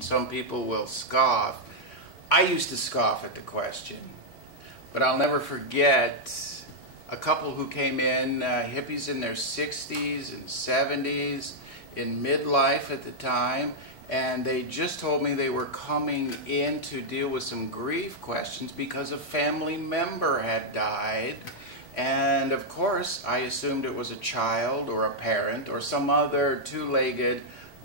Some people will scoff. I used to scoff at the question, but I'll never forget a couple who came in, hippies in their 60s and 70s, in midlife at the time, and they just told me they were coming in to deal with some grief questions because a family member had died. And of course, I assumed it was a child or a parent or some other two-legged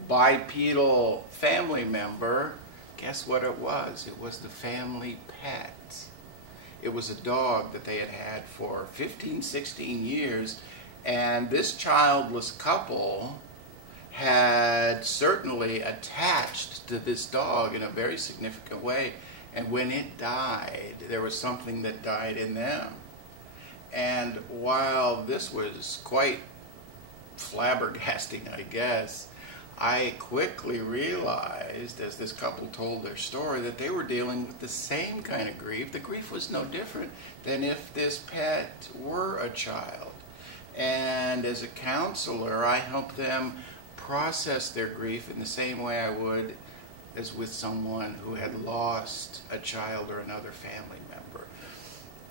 bipedal family member. Guess what it was? It was the family pet. It was a dog that they had had for 15, 16 years, and this childless couple had certainly attached to this dog in a very significant way, and when it died, there was something that died in them. And while this was quite flabbergasting, I guess, I quickly realized, as this couple told their story, that they were dealing with the same kind of grief. The grief was no different than if this pet were a child. And as a counselor, I help them process their grief in the same way I would as with someone who had lost a child or another family member.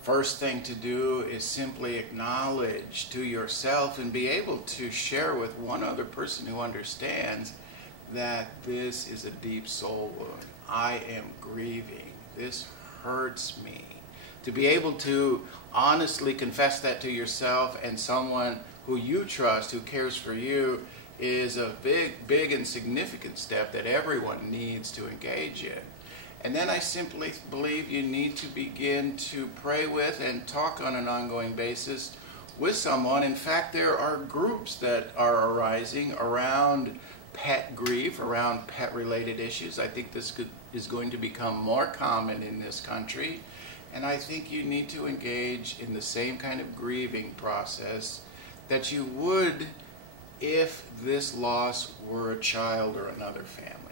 First thing to do is simply acknowledge to yourself and be able to share with one other person who understands that this is a deep soul wound. I am grieving. This hurts me. To be able to honestly confess that to yourself and someone who you trust, who cares for you, is a big and significant step that everyone needs to engage in. And then I simply believe you need to begin to pray with and talk on an ongoing basis with someone. In fact, there are groups that are arising around pet grief, around pet-related issues. I think this is going to become more common in this country. And I think you need to engage in the same kind of grieving process that you would if this loss were a child or another family.